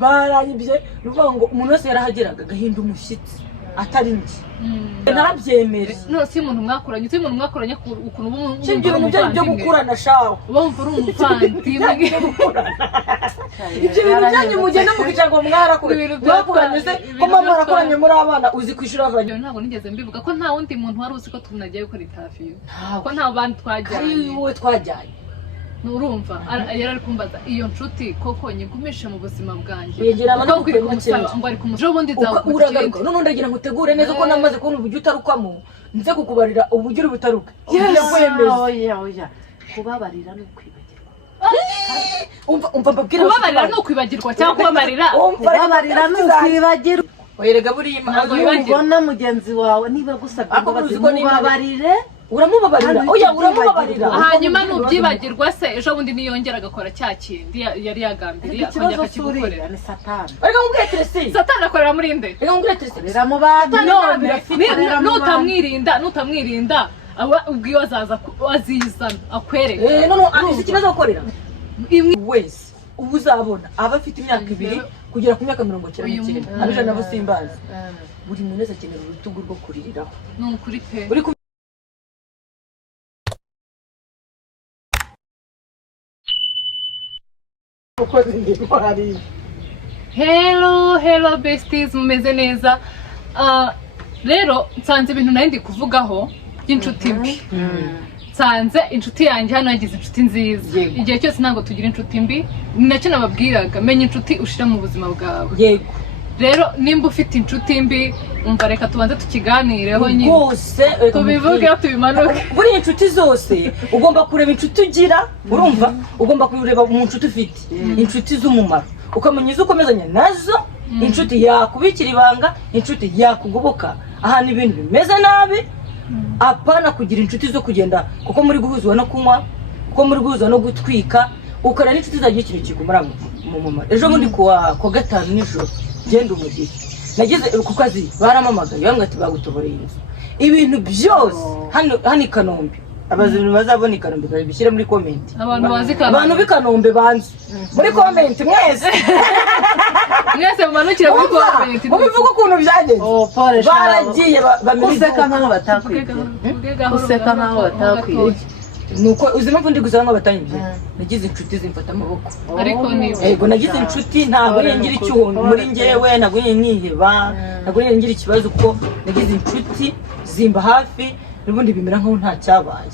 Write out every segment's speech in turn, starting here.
baranyibye nuvuga ngo umuntu wese yarahageraga gahinda umushyitsi atari ndi narabyemera no si umuntu mwakoranye ukuntu ibintu byo gukurana shaho bumva uri umuvandimwe ibyo bintu byanyu mugenda mukica ngo mwakuranye se ko mama mwarakoranye muri abana uzi kwishura avanye ntabwo nigeze mbivuga ko nta wundi muntu wari uzi ko tunagiye gukora interview ko nta bandi twajyanye wowe twajyanye nurumva yarari kumbaza iyo nshuti koko nyigumishe mu buzima bwanjye yegera abantu ngo ari kumusho bundi uragaruka none ndagira ngo utegure neza ko namaze kubona uburyo utarukamo nze kukubarira uburyo uri butaruka oya kubabarira no kwibagirwa umva mbabwira kubabarira no kwibagirwa cyangwa kubabarira no kwibagirwa oyerega buri ubona mugenzi wawe niba gusabye kubabarire uramubabarira oya uramubabarira hanyuma nubyibagirwa se ejo bundi niyongera agakora cya kindi yari yagambiriye akongera akigukorera ni satani ariko ngwetresi satani akorera muri nde reka ngwetresi biramubana nutamwirinda ubwiyo azizana akwereka none azi ikibazo gukorera wese ubu uzabona aba afite imyaka 2 kugera ku myaka 99 abije nabo simbazi buri muntu wese akenera urutugu rwo kuririraho n'ukuri pe Hello besties mumeze neza rero nsanze ibintu nari ndi kuvugaho by'inshuti mbi nsanze inshuti yanjye hano yagize inshuti nziza igihe cyose ntabwo tugira inshuti mbi nacyo nababwiraga menya inshuti ushira mu buzima bwawe yego rero nimba ufite inshuti mbi umva reka tubanze tukiganireho nyine rwose tubivuge tubimanuke buri inshuti zose ugomba kureba inshuti ugira urumva ugomba kureba mu nshuti ufite inshuti z'umumaro ukamenya izo ukomezanya nazo inshuti yakubikira ibanga inshuti yakugoboka ahantu ibintu bimeze nabi apana kugira inshuti zo kugenda kuko muri guhuzwa no kunywa kuko muri guhuzwa no gutwika ukora n'inshuti zagiye ikintu kikumara mu mumaro ejo bundi kuwa 5 nijoro genda umugiye nageze ku kazi baramamagaye bamwe ati bagutoboreye inzu ibintu byose hano i Kanombe abazibintu bazabona i Kanombe babishyire muri comment abantu b'Ikanombe banze muri comment mwese mumanukire muri comment mubivuga ukuntu byagenze baragiye useka nkaho batakwiye useka nkaho batakwiye nuko uzima mvundi gusanga ngo batanyibye nagize inshuti zimfata amaboko ariko yego nagize inshuti ntabwo ngira icyuhondo muri ngewe ntabwo niheba ntabwo ngira ikibazo kuko nagize inshuti zimba hafi n'ubundi bimera nkaho nta cyabaye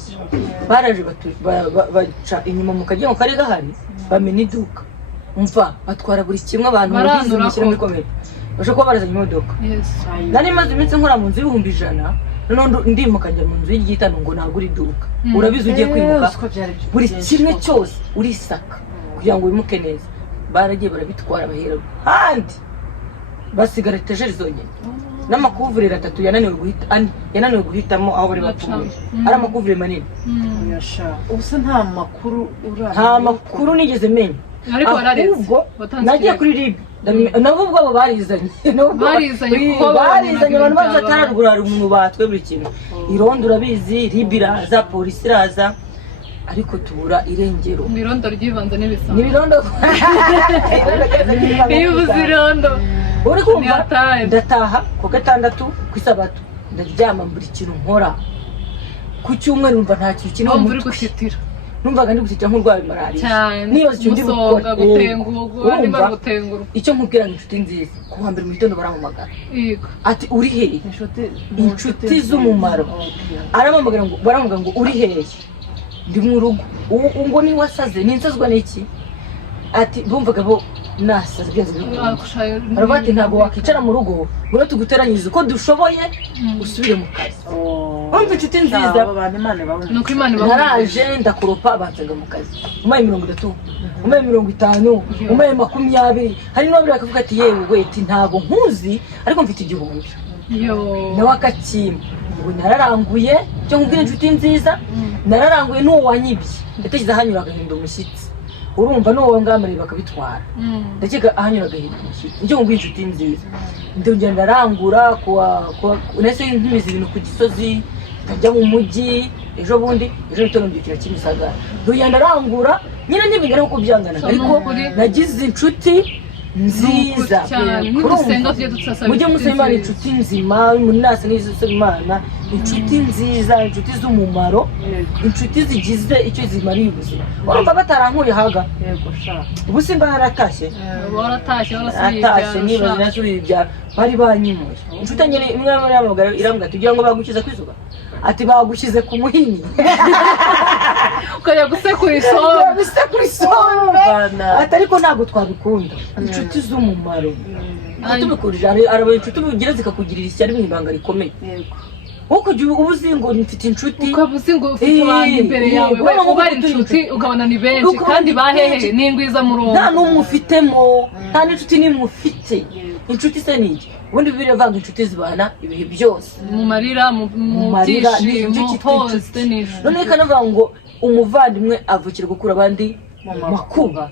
baraje baca inyuma mu kajya kari gahari bamena iduka umva batwara buri kimwe abantu babizi mushyira muri komedi baje kuba barazanye imodoka nari maze iminsi nkora mu nzu y'ibihumbi 100 none ndimuka njya mu nzu y'igitano ngo nagura iduka urabizi ugiye kwimuka buri kimwe cyose urisaka kugira ngo wimuke neza baragiye barabitwara bahera handi basigara etajeri zonyine n'amakuvurire 3 yananiwe guhitamo aho bari bapfuye ari amakuvurire manini ubusa nta makuru nigeze menya ariko ahubwo nagiye kuri RIB nabo ubwo abo barizanye abantu baje atararugura umuntu batwe buri kintu irondo urabizi RIB iraza polisi iraza ariko tubura irengero mirondo ryivanze n'ibisanga nibirondo bivuzirondo uri kumva ndataha ku 6 ku Isabato ndaryama buri kintu nkora ku cyumweru numva nta kintu kintu muri gusitira numvaga ndi gusitira nk'urwaye malaria nibaza icyo ndi gukora icyo nkubwira inshuti nziza ku wa mbere mu gitondo baramamagara ati uri hehe inshuti z'umumaro aramamagara ngo baramubwira ngo uri hehe ndi mu rugo ngo ni wasaze ninsazwa n'iki ati bumvaga bo nasaze byanze arabati ntabwo wakicara mu rugo ngo tuguteranyirize uko dushoboye usubire mu kazi umva inshuti nziza nuko Imana naraje ndakuropa banzaga mu kazi umaye 30 umaye 50 umaye 20 hari n'abiri bakavuga ati yewe weti ntabwo nkuzi ariko mfite igihumbi nawe akakima ngo nararanguye cyo nkubwira inshuti nziza nararanguye n'uwo wanyibye ndatekereza hanyura agahinda umushyitsi urumva n'uwo ngamare bakabitwara ndakeka ahanyura agahinda umushyitsi icyo nkubwira inshuti nziza ndongera ndarangura nese nkimiza ibintu ku gisozi ndajya mu mujyi ejo bundi bitono mbyukira Kimisagara ndongera ndarangura nyine n'ibingana uko byangana ariko nagize inshuti nziza n'udusenga tujye dusasaba mujye musaba Imana inshuti nzima umuntu nase n'izisaba Imana inshuti nziza inshuti z'umumaro inshuti zigize icyo zimariye ubuzima urumva batarankuye haga yego sha ubu simba yaratashye waratashye niba nasubira ibya bari banyimuye inshuti nyine imwe muri amagara irambwa tugira ngo bagukize kwizuba ati bagushyize ku muhini ukajya gusekura isombe ati ariko ntabwo twabikunda inshuti z'umumaro tubikurije arabaye inshuti ugira zikakugirira ishyari mu ibanga rikomeye uko uba uzi ngo mfite inshuti ukaba uzi ngo ufite abantu imbere yawe uba ari inshuti ukabona ni benshi kandi bahehe n'ingwiza murongo nta n'umwe ufitemo nta n'inshuti n'imwe ufite inshuti se ni iki ubundi biravanga inshuti zibana ibihe byose mu marira mu byishimo hose nijoro none kanavuga ngo umuvandimwe avukira gukura abandi makuba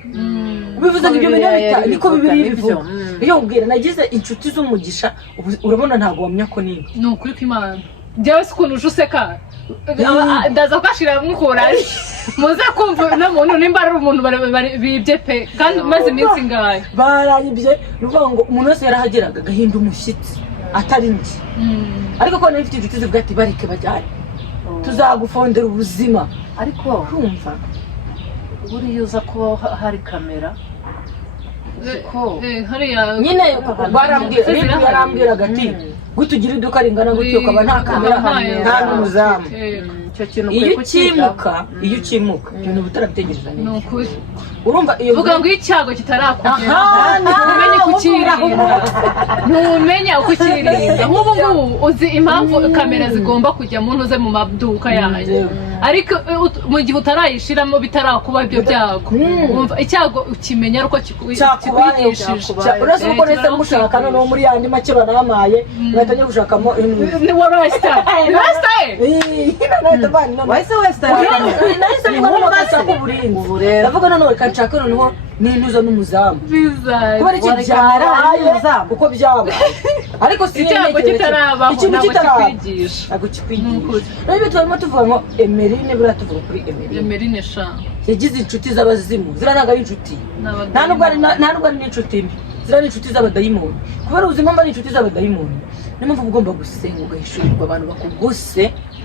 bivuze ngo ibyo bintu niko bibiri bivuga iyo ubwira nagize inshuti z'umugisha urabona ntabwo wamenya ko niba ni ukuri kw'Imana njyewe si ukuntu uje useka ndaza kwashira mwukuraje muze kumva n'umuntu nimba ari umuntu bibye pe kandi umaze iminsi ingahe baranyibye nuvuga ngo umuntu wese yarahageraga agahinda umushyitsi atari njye ariko ko nari mfite inshuti zivuga ati bareke bajyane tuzagufondera ubuzima ariko urumva buriya uza ko hari kamera nyine barambwiraga ati gutugira iduka ringana gutyo ukaba nta kamera nta n'umuzamu iyo ukimuka ibintu butarabitegereza neza ni ukuri urumva iyo vuga ngo icyago kitarakugeraho ntumenye uko ukirinda nk'ubu ngubu uzi impamvu kamera zigomba kujya mu ntuze mu maduka yayo ariko mu gihe utarayishiramo bitarakuba ibyo byago icyago ukimenya ariko kikwigishije uretse uko nese mushaka noneho muri yandi make banamaye mwatangiye gushakamo ni wa rasita wese nahise mbona bagashaka uburinzi ndavuga noneho reka nshaka noneho n'intuza n'umuzamu kubera iki byaraye kuko byabaye ariko si icyago kitarabaho ikintu kitakwigisha ntabwo kikwigisha rero turimo tuvuga ngo Emeline buriya tuvuga kuri Emeline sha yagize inshuti z'abazimu zira ntabwo ari inshuti nta nubwo ari n'inshuti mbi zira ni inshuti z'abadayimoni kubera ubuzima mba ari inshuti z'abadayimoni niyo mpamvu ugomba gusenga ugahishurirwa abantu bakugose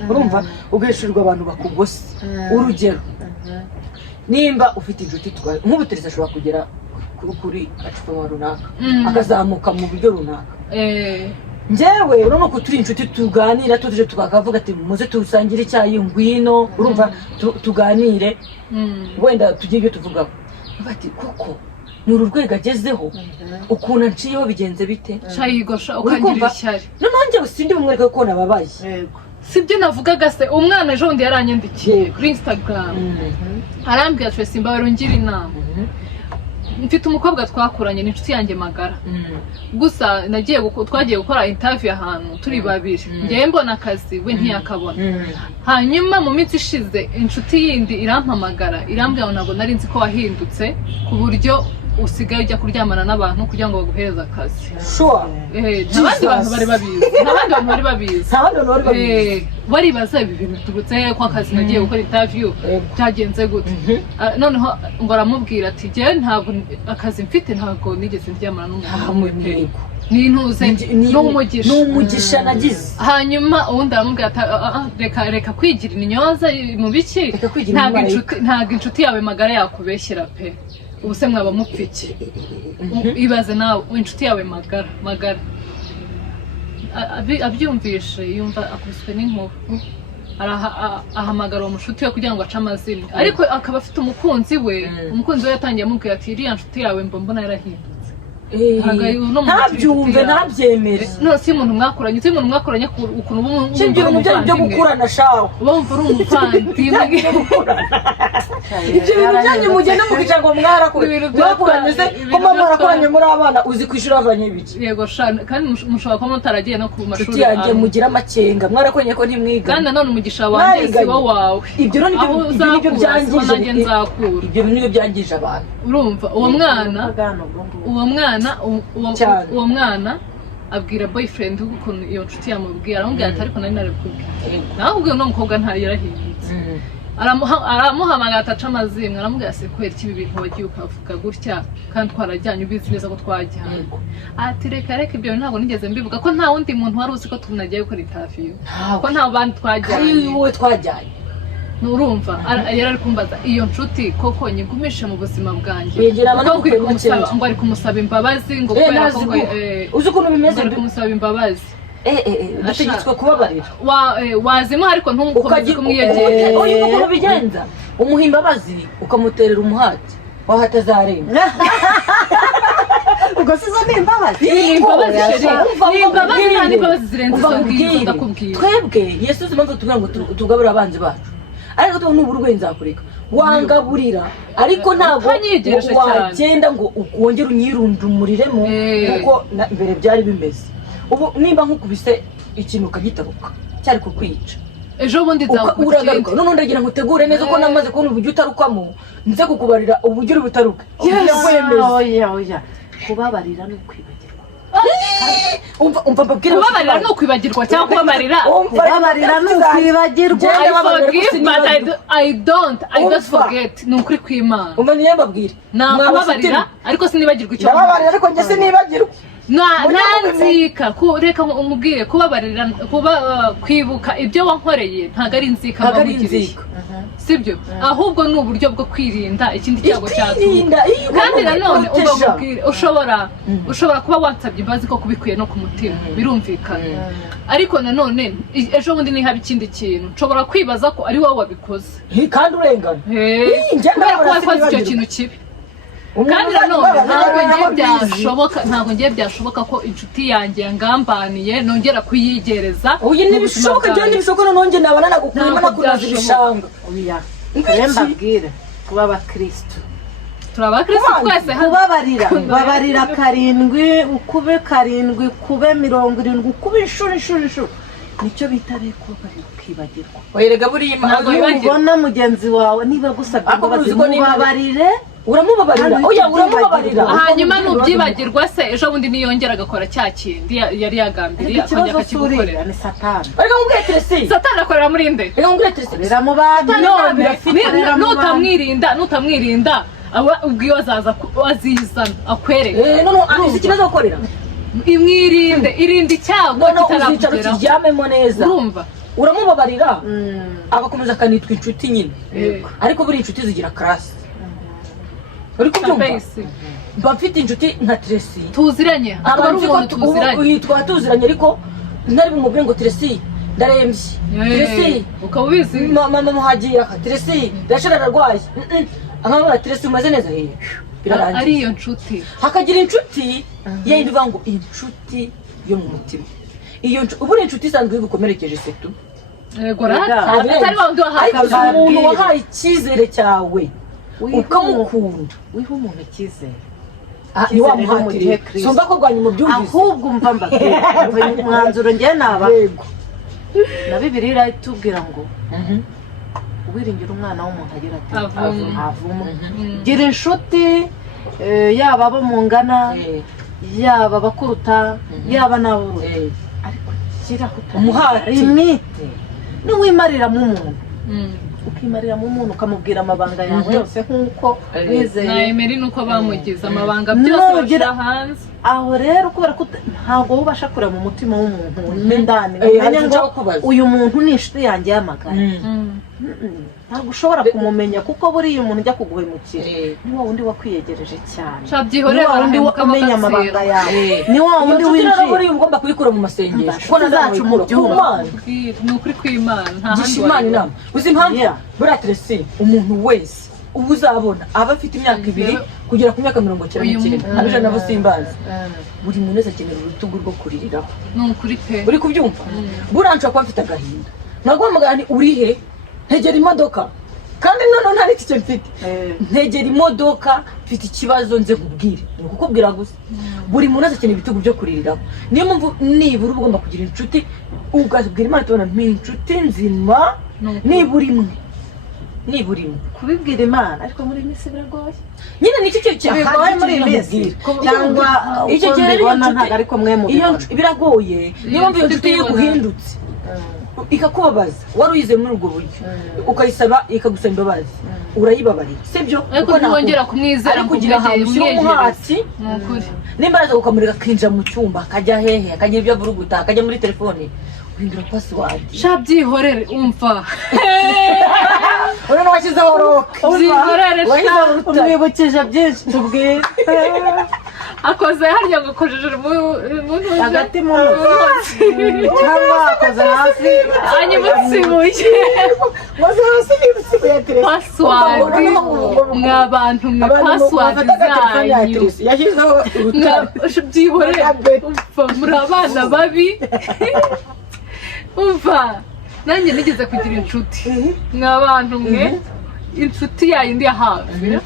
urumva ugahishurirwa abantu bakugose urugero nimba ufite inshuti nk'ubu Teresa ashobora kugera kuri acupa runaka akazamuka mu buryo runaka njyewe urabona ko turi inshuti tuganira tuje tukakavuga ati muze tusangire icyayi ngwino urumva tuganire wenda tugire ibyo tuvugaho bati koko ni urwego agezeho ukuntu anciyeho bigenze bite shayigosha ukagira ishyari noneho njyewe sindi bumwereke ko nababaye sibyo navugaga se umwana ejo bundi yaranyandikiye kuri Instagram arambwira ati simba barongera inama mfite umukobwa twakuranye n'inshuti yanjye magara gusa twagiye gukora interview ahantu turi babiri ngiye mbona akazi we ntiyakabona hanyuma mu minsi ishize inshuti yindi irampamagara irambwira ngo ntabwo nari nzi ko wahindutse ku buryo usigaye ujya kuryamana n'abantu kugira ngo baguhereze akazi n'abandi bantu bari babizi baribaza ibi bintu tugutse ko akazi nagiye gukora interview byagenze gute noneho ngo aramubwira ati njyewe ntabwo akazi mfite ntabwo nigeze ndyamana n'umuntu n'intuze n'umugisha nagize hanyuma ubundi aramubwira ati reka kwigira intyoza mu biki ntabwo inshuti yawe magara yakubeshyera pe ubu se mwaba mupfiki ibaze nawe inshuti yawe magara abyumvishe yumva akubiswe n'inkuba ahamagara uwo mushuti we kugira ngo ace amazina ariko akaba afite umukunzi we yatangiye amubwira ati iriya nshuti yawe mbona yarahindutse ntabyumve ntabyemere none si umuntu mwakoranye ukuntu uba ushingiro mu byo gukurana shawe uba wumva uri umuvandimwe ibyo bintu byanyu mugenda mukicara ngo mwarakuranye se ko mama mwarakoranye muri abana uzi kwishyura avanye ibiki yego kandi mushobora kuba mutaragiye no ku mashuri yanjye mugira amakenga mwarakoranye ko ntimwiga kandi nanone umugisha wanjye si wo wawe ibyo nibyo byangije ibyo nibyo byangije abantu urumva uwo mwana abwira boyfriend ukuntu iyo nshuti yamubwira aramubwira ati ariko nari narabikubwiye nawe ubwo uno mukobwa ntari yarahindutse aramuhamagara ataca amazimwe aramubwira se kwera iki bintu wagiye ukavuga gutya kandi twarajyanye ubizi neza ko twajyanye ati reka ibyo ntabwo nigeze mbivuga ko nta wundi muntu wari uzi ko tunagiye gukora interview ko nta bandi twajyanye ari wowe twajyanye nurumva yari ari kumbaza iyo nshuti koko nyigumishe mu buzima bwanjye ngo ari kumusaba imbabazi ngo kubera ko uzi ukuntu bimeze ari kumusaba imbabazi dutegetswe kubabarira wazimuha ariko ntumukomeze kumwiyegera uyu ukuntu bigenza umuha imbabazi ukamuterera umuhati waho atazarenga ubwo sizo ni imbabazi ni imbabazi zirenze izo ngizo ndakubwira twebwe yesu uzi impamvu tuvuga ngo tugaburire abanzi bacu ariko tuba n'ubu urwenya nzakureka wangaburira ariko ntabwo wagenda ngo wongere unyirundumuriremo kuko mbere byari bimeze ubu nimba nkukubise ikintu ukagitaruka cyari kukwica ejo bundi uragaruka none ndagira ngo utegure neza ko namaze kubona uburyo utarukamo nze kukubarira uburyo uri butaruke oya kubabarira ni ukwibagirwa umva mbabwire kubabarira ni ukwibagirwa cyangwa kubabarira kubabarira ni ukwibagirwa I don't forget ni ukuri kw'Imana umenya mbabwire nakubabarira ariko sinibagirwa icyo nababarira ariko njye sinibagirwa nanzika reka umubwire kubabarira kwibuka ibyo wankoreye ntago ari inzika wamugiriye sibyo ahubwo ni uburyo bwo kwirinda ikindi cyago cyatuka kandi nanone ubabwire ushobora kuba wansabye imbabazi ko kubikwiye no ku mutima birumvikana ariko nanone ejo bundi nihaba ikindi kintu nshobora kwibaza ko ari wowe wabikoze kandi urengana kubera ko wakoze icyo kintu kibi kandi nanone ntabwo ngiye byashoboka ko inshuti yanjye yangambaniye nongera kuyigereza ntibishoboka cyane ntibishoboka nongeye nabana nagukurima nakunaza ibishanga mbabwire kuba abakristo turi abakristo twese kubabarira 7 ukube 7 ukube 70 ukube inshuro nicyo bita kubabarira ukibagirwa werega buriya ubona mugenzi wawe niba gusabye ngo babarire uramubabarira uramubabarira hanyuma nubyibagirwa se ejo bundi niyongera agakora cya kindi yari yagambiriye akongera akakigukorera ni satani ariko mubwiye Tracy satani akorera muri nde reka mubwiye Tracy rera mu bantu nutamwirinda ubwiyo azizana akwereka none azi ikibazo gukorera irinde icyago kitarakugeraho uryamemo neza urumva uramubabarira agakomeza akanitwa inshuti nyine ariko buri inshuti zigira karasi uri kubyumva mba mfite inshuti nka Tracy tuziranye akaba ari umuntu tuziranye tuziranye ariko ntari bumubwire ngo Tracy ndarembye Tracy ukaba ubizi mama muhagiye Tracy ndashara ararwaye amama Tracy umaze neza birarangiye ari iyo nshuti hakagira inshuti yindi uvuga ngo inshuti yo mu mutima iyo ubure inshuti isanzwe igukomerekeje setu atari wa wundi wahaye umuntu wahaye icyizere cyawe ukamukunda wiha umuntu icyizere ni wa muhatire somba ko rwanyu mu byumvise ahubwo mva mbabwira umwanzuro njye naba na Bibiliya iratubwira ngo uwiringira umwana w'umuntu agira ati avuma gira inshuti yaba abo mungana yaba abakuruta yaba nabo ariko gira umuhati limite n'uwimariramo umuntu ukimariramo umuntu ukamubwira amabanga yawe yose nk'uko wizeye nayemeri nuko bamugize amabanga byose bashyira hanze aho rero kubera ko ntabwo ubasha kureba mu mutima w'umuntu n'indani umenya ngo uyu muntu ni inshuti yanjye y'amagara ntabwo ushobora kumumenya kuko buriya umuntu ujya kuguhemukira ni wa wundi wakwiyegereje cyane ni wa wundi umenya amabanga yawe ni wa wundi winjiye buriya ugomba kubikura mu masengesho kuko nazacu mu byuma ni ukuri kw'Imana nta handi Imana inama uzi impamvu buriya Tracy umuntu wese ubu uzabona aba afite imyaka 2 kugera ku myaka 99 abije nabo simbazi buri muntu wese akenera urutugu rwo kuririraho ni ukuri pe uri kubyumva buranca kwa mfite agahinda nagombaga ni urihe ntegera imodoka kandi none nta n'iki mfite ntegera imodoka mfite ikibazo nze nkubwire ni ukukubwira gusa buri muntu wese akenera ibitugu byo kuririraho niyo mpamvu nibura uba ugomba kugira inshuti ugabwira Imana tubona inshuti nzima nibura imwe kubibwira Imana ariko muri iyi minsi biragoye nyine nicyo cyo bigoye muri iyi minsi cyangwa icyo gihe mbibona ntabwo ariko mwe mubibona biragoye niyo mpamvu iyo nshuti iyo guhindutse ikakubabaza wari uyize muri ubwo buryo ukayisaba ikagusaba imbabazi urayibabarira sibyo ariko ntibongera kumwizera kugira ahantu umuhati n'imbaraga ukamureka akinjira mu cyumba akajya hehe akagira ibyo avuruguta akajya muri telefone uhindura password sha byihorere umva urano washyizeho roke byihorere sha umwibukije byinshi tubwire akoze harya ngo akojeje hagati mu cyangwa akoze hasi anyibutsibuye maze hasi n'ibutsibuye password mwabantu mwe password zanyu yashyizeho byihorere umva muri abana babi umva nanjye nigeze kugira inshuti mwabantu mwe inshuti yayindi ya hafi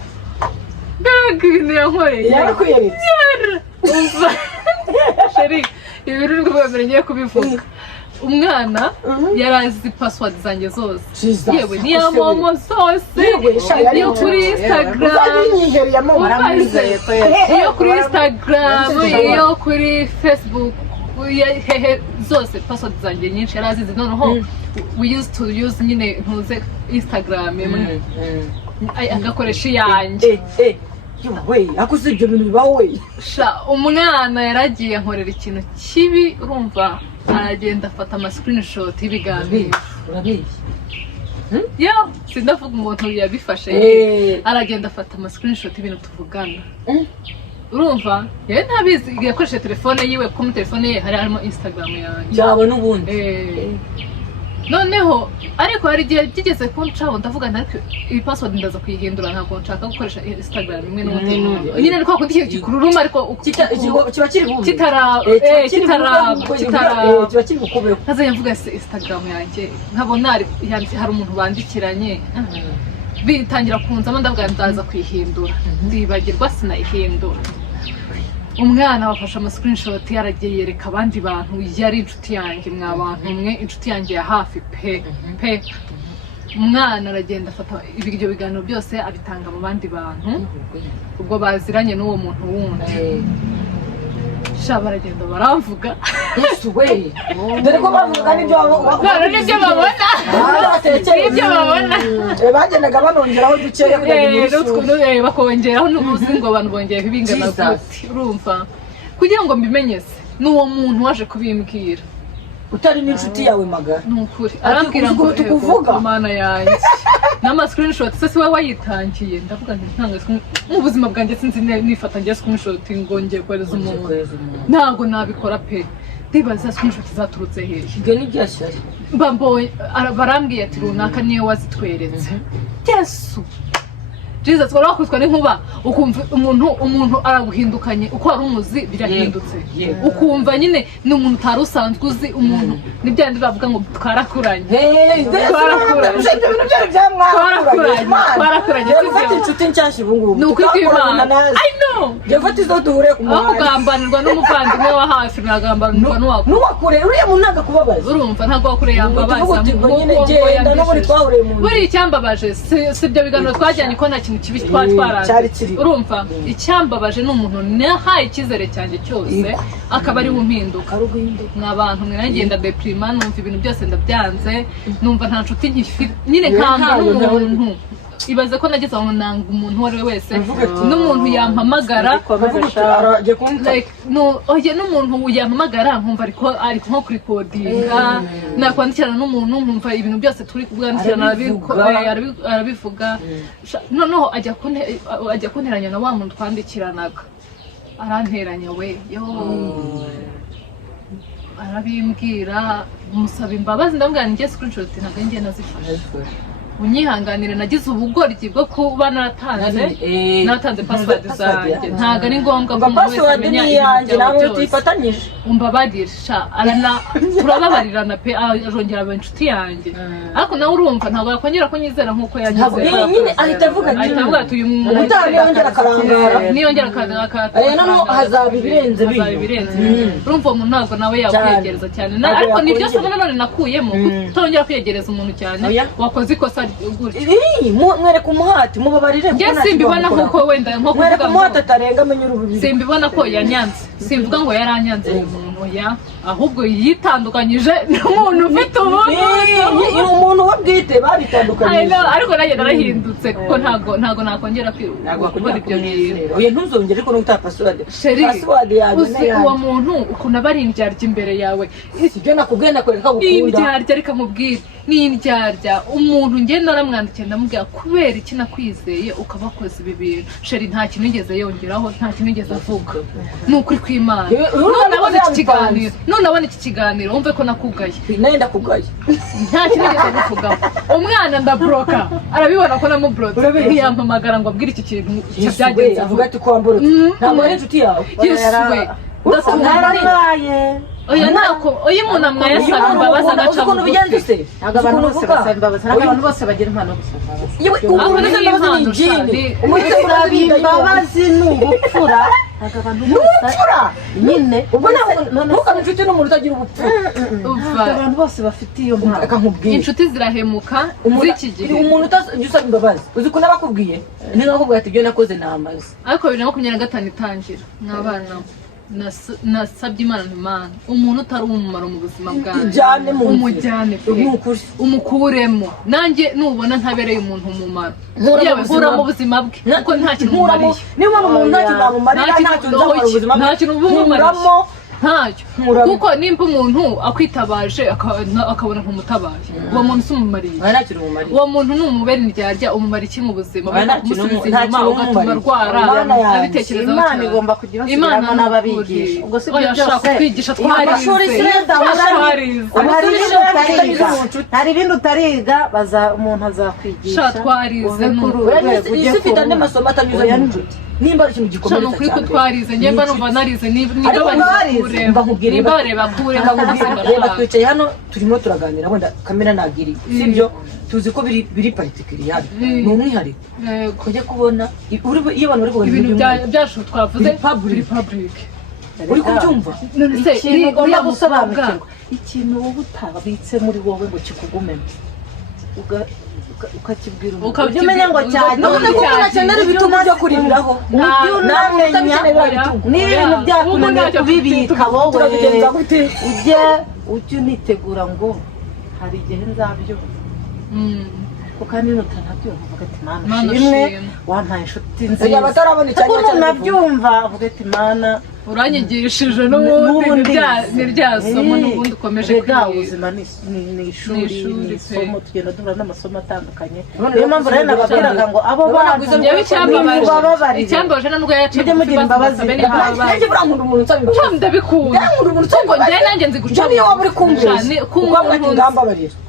mbega ibintu yankoreye yarakwiyeretse umva sheri ibintu uri kubemera ngiye kubivuga umwana yarazi password zanjye zose yewe niya momo zose iyo kuri Instagram iyo kuri Instagram iyo kuri Facebook hehe zose password zanjye nyinshi yarazizi noneho we used to use nyine ntuze Instagram agakoresha iyanjye we akuze ibyo bintu bibaho we sha umwana yaragiye nkorera ikintu kibi urumva aragenda afata ama screenshot y'ibiganiro urabizi yo sindavuga umuntu yabifashe aragenda afata ama screenshot y'ibintu tuvugana urumva yewe ntabizi yakoresheje telefone yiwe kuko mu telefone ye harimo Instagram yanjye byaba n'ubundi noneho ariko hari igihe kigeze kuncaho ndavuga ariko iyi password ndaza kuyihindura ntabwo nshaka gukoresha Instagram imwe n'ubundi nyine ariko kundi ikintu kikururuma ariko kiba kiri bubi kiba kiri bukubeho nkazajya mvuga se Instagram yanjye nkabona hari umuntu bandikiranye bitangira kunzamo ndavuga ndaza kuyihindura ndibagirwa sinayihindura umwana wafashe ama screenshot yaragiye yereka abandi bantu yari inshuti yanjye mwabantu mwe inshuti yanjye ya hafi pe umwana aragenda afata ibyo biganiro byose abitanga mu bandi bantu ubwo baziranye n'uwo muntu wundi sha baragenda baramvuga yesu we dore ko bavuga n'ibyo babona bagendaga banongeraho dukeya bakongeraho n'ubuzi ngo abantu bongeye bingana gute urumva kugira ngo mbimenyese n'uwo muntu waje kubimbwira utari n'inshuti yawe magara nukuri arambwira ngo tukuvuga mana yanjye n'ama screenshot se we wayitangiye ndavuga nti ntanga mu buzima bwanjye sinzi nifata ngiye screenshot ngo ngiye kwereza umuntu ntago nabikora pe ndibaza screenshot zaturutse hehe ibyo ni byashyari barambwiye ati runaka niyo wazitweretse yesu Jesus warakutwa n'inkuba ukumva umuntu araguhindukanye uko ari umuzi birahindutse ukumva nyine ni umuntu utari usanzwe uzi umuntu nibyandi bavuga ngo twarakuranye twarakuranye ufite inshuti nshyashya ubu ngubu ni ukwitwimana I know yafata izo duhure ku muhanda kugambanirwa n'umuvandimwe wa hafi nagambanirwa n'uwakure uriya muntu ntago kubabaza urumva ntago wakure yambabaza genda n'ubundi twahuriye mu buri icyambabaje si ibyo biganiro twajyanye ko nta kintu kibi twarazi urumva icyambabaje ni umuntu nahaye icyizere cyanjye cyose akaba ari umpinduka n'abantu mwagenda deprima numva ibintu byose ndabyanze numva nta nshuti nkifite nyine nkanga n'umuntu ibaze ko nageze aho nanga umuntu uwo ari we wese n'umuntu yampamagara n'umuntu yampamagara nkumva ari nko kuri kodinga nakwandikirana n'umuntu nkumva ibintu byose turi kubwandikirana arabivuga noneho ajya kunteranya na wa muntu twandikiranaga aranteranya we arabimbwira musaba imbabazi ndabwira ngiye screenshot ntabwo ngiye nazifashe unyihanganire nagize ubugoryi bwo kuba naratanze password zanjye ntago ari ngombwa ko umuntu wese amenya ibintu byose umbabarisha turababarirana pe arongera aba inshuti yanjye ariko nawe urumva ntabwo yakongera ko nyizera nk'uko yagize nyine ahita avuga ati uyu muntu niyongera akarangara niyongera akarangara noneho hazaba ibirenze urumva uwo muntu ntabwo nawe yakwiyegereza cyane ariko niryo somo nanone nakuyemo kutongera kwiyegereza umuntu cyane wakoze ikosa mwereka umuhati mubabarire njye simbibona nk'uko wenda nko kuvuga ngo umuhati atarenga amenye urubibi simbibona ko yanyanze simvuga ngo yaranyanze umuntu ahubwo yitandukanyije n'umuntu ufite ubundi umuntu we bwite babitandukanyije ariko nanjye narahindutse kuko ntago nakongera gukora ibyo bintu oya ntuzongere ariko n'uta password uzi uwo muntu ukuntu aba ari indyarya imbere yawe ibyo nakubwiye nakwereka gukunda indyarya reka mubwire ni indyarya umuntu ngenda naramwandikiye ndamubwira kubera iki nakwizeye ukaba wakoze ibi bintu sheri nta kintu yigeze yongeraho nta kintu yigeze avuga ni ukuri kw'Imana none abona iki kiganiro wumve ko nakugaye nawe ndakugaye nta kintu yigeze avugaho umwana ndabloka arabibona ko namubloka ntiyampamagara ngo abwire iki kintu byagenze avuga ati ko wamborotse ntabwo ari inshuti yawe yesuwe oya ntako oya umuntu amwaye asaba imbabazi agaca ukuntu bigenze se ntabwo abantu bose basaba imbabazi ntabwo abantu bose bagira impano gusaba imbabazi ni ubupfura ntabwo abantu bose nyine ntukaba inshuti n'umuntu utagira ubupfura abantu bose bafite iyo mpano inshuti zirahemuka z'iki gihe umuntu utajya usaba imbabazi uzi ko n'abakubwiye ni nk'akubwira ati ibyo nakoze ni amazi ariko 2025 itangira mwabana nasabye Imana ntimana umuntu utari umumaro mu buzima bwanjye umujyane umukuremo nanjye nubona ntabereye umuntu umumaro yewe nkura mu buzima bwe kuko nta kintu umumariye niba umuntu nta kintu amumarira nta kintu umumariye ntacyo kuko nimba umuntu akwitabaje akabona ntumutabaye uwo muntu si umumariye uwo muntu ni umubera indyarya umumara iki mu buzima kumusubiza inyuma ugatuma arwara abitekerezaho Imana igomba kugira basubiramo n'ababigisha ubwo si byo byose kwigisha twarize hari ibindi utariga umuntu azakwigisha twarize isi ifite andi masomo atanyuze mu nshuti nimba ari ikintu gikomeye cyane kuri ko twarize njye numva narize niba bareba kure reba twicaye hano turimo turaganira wenda kamera nagiriye sibyo tuzi ko biri particulier hano ni umwihariko kujya kubona iyo abantu bari kuganira ibintu byacu twavuze public uri kubyumva ikintu ugomba gusobanukirwa ikintu wowe utabitse muri wowe ngo kikugumemo ukakibwira umuntu umenya ngo cyane none ko unakenera ibitugu byo kurindiraho n'ibintu byakunaniye kubibika wowe ujye unitegura ngo hari igihe nzabyumva kandi nutanabyumva uvuga ati Mana ushimwe wampaye inshuti nziza kuko nabyumva uvuga ati Mana uranyigishije n'ubundi ni rya somo n'ubundi ukomeje kwiga ubuzima ni ishuri ni isomo tugenda duhura n'amasomo atandukanye niyo mpamvu rero nababwiraga ngo abo bantu icyambabaje nubwo mujye mugira imbabazi nanjye burankunda umuntu nsaba imbabazi ndabikunda kuko njye nanjye nzi guca niyo waba uri kumvira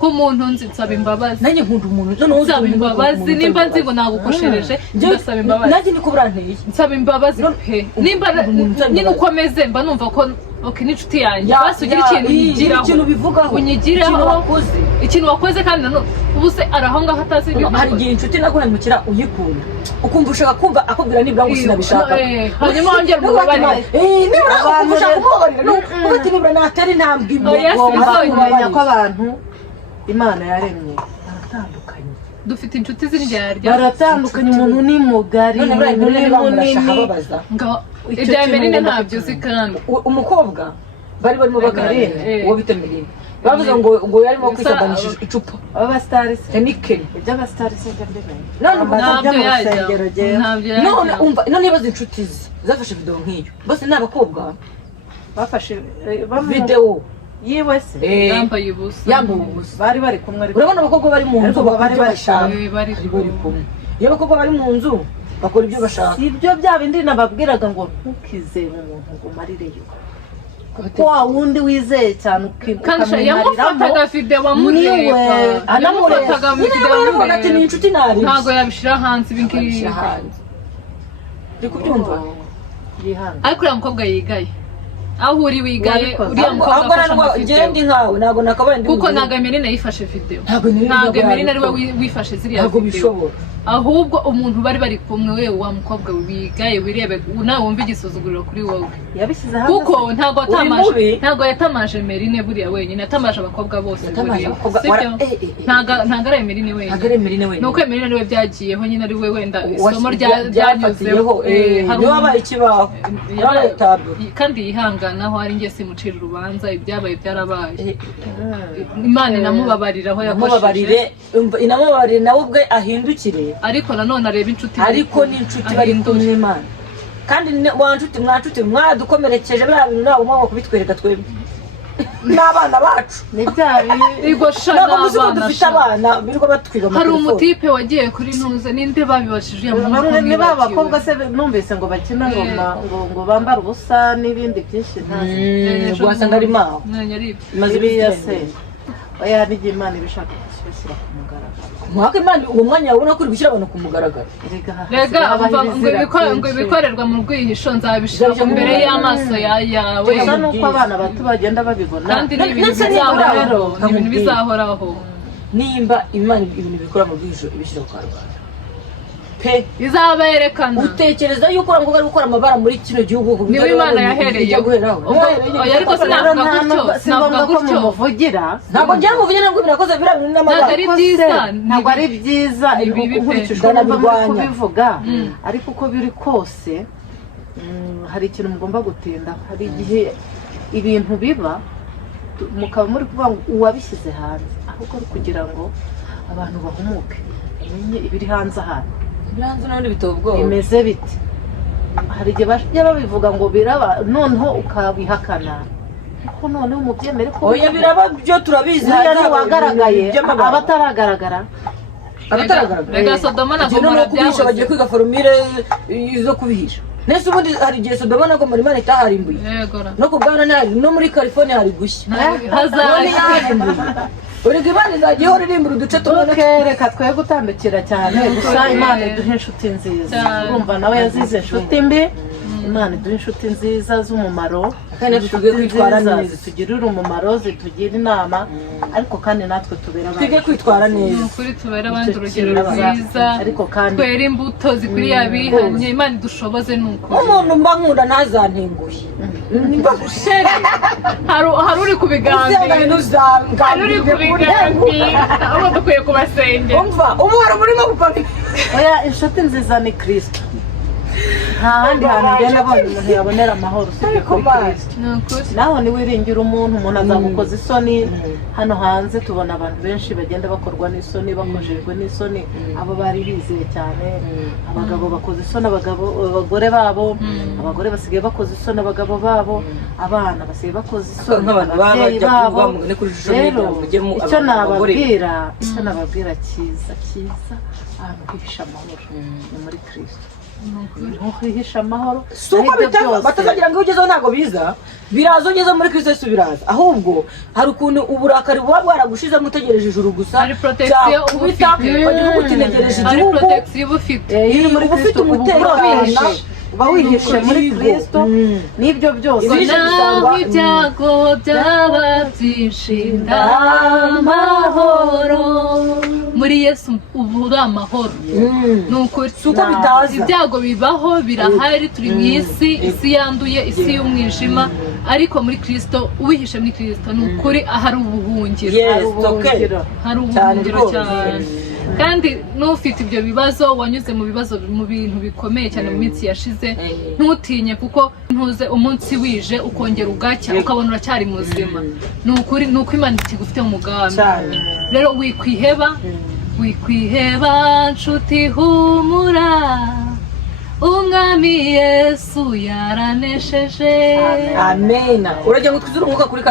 ku muntu nzi nsaba imbabazi nanjye nkunda umuntu nsaba imbabazi nimba nzi ngo nagukoshereje ndasaba imbabazi nanjye niko buranteye nsaba imbabazi pe nimba nyine ukomeze mba numva ko n'inshuti yanjye basi ugira ikintu unyigiraho ikintu wakoze kandi ubu se ari aho ngaho atazi ibyo hari igihe inshuti naguhemukira uyikunda ukumva ushaka kumva akubwira nibura ngo sinabishaka hanyuma wongera umubabarire nibura ukumva ushaka kumubabarira uba ati nibura natera intambwe imwe kumenya ko abantu Imana yaremye baratandukanye dufite inshuti z'indyarya baratandukanye umuntu ni mugari umuntu ni munini ibya Emeline ntabyo uzi kandi umukobwa barimo baganira uwo bita Emeline bavuze ngo yarimo kwisabanisha icupa abastari se nikeli iby'abastari se ndembe none ibaze inshuti zafashe video nk'iyo bose ni abakobwa bafashe video yiwe se yambaye ubusa bari kumwe ariko urabona abakobwa bari mu nzu bari bari kumwe iyo abakobwa bari mu nzu bakora ibyo bashaka si ibyo bya bindi nababwiraga ngo ntukizere umuntu ngo umarireyo ko wa wundi wizeye cyane ukamwihariramo yamufataga video amureka anamureka niba ati ni inshuti nari ntabwo yabishira hanze ibi ngibi ndi kubyumva ariko uriya mukobwa yigaye aho uri wigaye uriya mukobwa afashe amavideo ndi nkawe ntabwo nakabaye ndi kuko ntabwo Emeline yifashe video ntabwo Emeline ari we wifashe ziriya video ntabwo bishobora ahubwo umuntu bari kumwe we wa mukobwa wigaye wirebe nawe wumva igisuzuguriro kuri wowe yabishyize hanze kuko ntago yatamaje Merine buriya wenyine yatamaje abakobwa bose ntago ari Merine wenyine nuko Merine niwe byagiyeho nyine ari we wenda isomo ryanyuzeho hari wabaye ikibaho kandi yihanganaho ari ngiye simucira urubanza ibyabaye byarabaye Imana inamubabarira aho yakoresheje inamubabarire nawe ubwe ahindukire ariko nanone areba inshuti ariko ni inshuti bari kumwe Imana kandi mwanshuti mwadukomerekeje bya bintu ntabwo mwaba kubitwereka twebwe n'abana bacu ni bya bigosha n'abana dufite abana birirwa batwiga hari umutipe wagiye kuri ntuze ninde babibashije ni ba bakobwa se numvise ngo bakina ngo bambara ubusa n'ibindi byinshi ntazi wasanga ari maho maze biyase oya n'igihe Imana ibishaka kubishyira ku mugaragaro mwaka Imana uwo mwanya wabona ko uri gushyira abantu ku mugaragaro rega ngo ibikorerwa mu rwihisho nzabishira imbere y'amaso yawe gusa nuko abana bato bagenda babibona kandi ni ibintu bizahoraho nimba Imana ibintu bikora mu rwihisho ibishyira ku karubanda pe izaberekana utekereza yuko ngo ari gukora amabara muri kino gihugu niwe Imana yahereye ariko sinavuga gutyo muvugira ntabwo njya muvugira ngo birakoze birabintu n'amabara ntabwo ari byiza nkurikije kubivuga ariko uko biri kose hari ikintu mugomba gutinda hari igihe ibintu biba mukaba muri kuvuga ngo uwabishyize hanze ahubwo ari kugira ngo abantu bahumuke bamenye ibiri hanze ahantu biranze n'ubundi biteye ubwoba bimeze biti hari igihe bajya babivuga ngo biraba noneho ukabihakana kuko noneho umubyemere ko oya biraba byo turabizi wagaragaye abataragaragara rega Sodoma na Gomora byahoze bagiye kwiga formule zo kubihisha nese ubundi hari igihe Sodoma na Gomora Imana itaharimbuye no ku Bwana ntari no muri California hari gushya urega Imana izagiye ihora irimbura uduce tubona reka twe gutandukira cyane gusa Imana iduhe inshuti nziza urumva nawe yazize inshuti mbi Imana iduhe inshuti nziza z'umumaro kandi twige kwitwara neza zitugirira umumaro zitugira inama ariko kandi natwe tubera abandi twige kwitwara neza kuri tubera abandi urugero rwiza ariko kandi twera imbuto zikwiriye abihanye Imana idushoboze nuko umuntu mba nkunda ntazantenguye nimba gushere hari uri kubigambira hari uri kubigambira abo dukwiye kubasengera umva umuhoro murimo gupapika oya inshuti nziza ni Kristo nta handi hantu ngenda abona umuntu yabonera amahoro usibye kuri Kristo naho niwiringira umuntu azagukoza isoni hano hanze tubona abantu benshi bagenda bakorwa n'isoni bakojejwe n'isoni abo bari bizeye cyane abagabo bakoze isoni abagore babo abagore basigaye bakoze isoni abagabo babo abana basigaye bakoze isoni ababyeyi babo rero icyo nababwira cyiza ahantu hihisha amahoro ni muri Kristo ntuhihisha amahoro suko batazagira ngo ugezeho ntabwo biza biraza ugeze muri Kristo Yesu biraza ahubwo hari ukuntu uburakari buba bwaragushize mutegereje ijuru gusa hari protection ubufite wagira ngo utinegereje igihugu hari protection ubufite iri muri Kristo umutekano uba wihishe muri Kristo n'ibyo byose ibyago byaba byinshi ndamahoro muri Yesu ubu uri amahoro nuko suko bitazi ibyago bibaho birahari turi mu isi yanduye isi y'umwijima ariko muri Kristo uwihishe muri Kristo nukuri ahari ubuhungiro hari ubuhungiro cyane kandi n'ufite ibyo bibazo wanyuze mu bibazo mu bintu bikomeye cyane mu minsi yashize ntutinye kuko ntuze umunsi wije ukongera ugacya ukabona uracyari muzima nukuri nuko Imana ikigufite mu mugambi rero wikwiheba nshuti humura umwami Yesu yaranesheje amen urajya ngo twizure umwuka kuri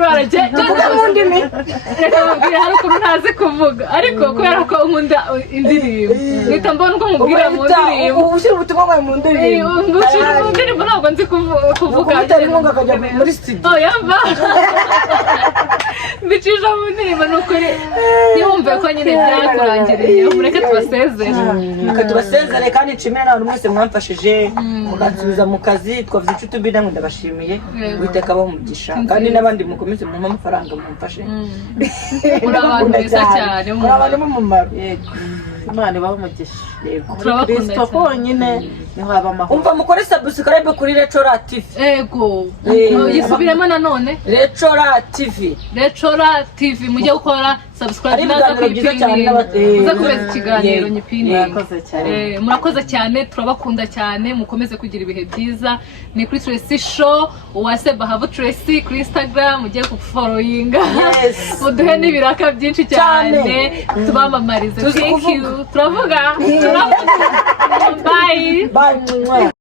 barajye tuvuga mu ndimi reka mbwira hari ukuntu ntazi kuvuga ariko kubera ko nkunda indirimbo nita mbona uko mubwira mu ndirimbo ushyira ubutumwa bwawe mu ndirimbo ngushyira mu ndirimbo ntabwo nzi kuvuga utari inkunga akajya muri studio yamba mbicisha mu ndirimbo nukuri ntibumve ko nyine byakurangiriye mureke tubasezere kandi nshimira n'abantu mwese mwamfashije mukansubiza mu kazi twavuze inshuti mbi namwe ndabashimiye Uwiteka abahe umugisha kandi n'abandi mukomeze mumpe amafaranga mumfashe muri abantu beza cyane muri abantu b'umumaro yego Imana ibahe umugisha kuri Turabakunda Kristo cyane. honyine niho haba amahoro. umva mukore subscribe kuri Rechora TV. Ego yisubiremo nanone Rechora TV. Rechora TV mujye gukora subscribe Ari naza ibiganiro byiza cyane kwipinira uza kubeza ikiganiro nyipinira Murakoze cyane. murakoze cyane turabakunda cyane mukomeze kugira ibihe byiza ni kuri Tracy Show uwase Bahavu Tracy kuri Instagram mujye kufollowinga Yes. muduhe n'ibiraka byinshi cyane tubamamarize. Tuzi Thank kuvuga. you turavuga bye Bye.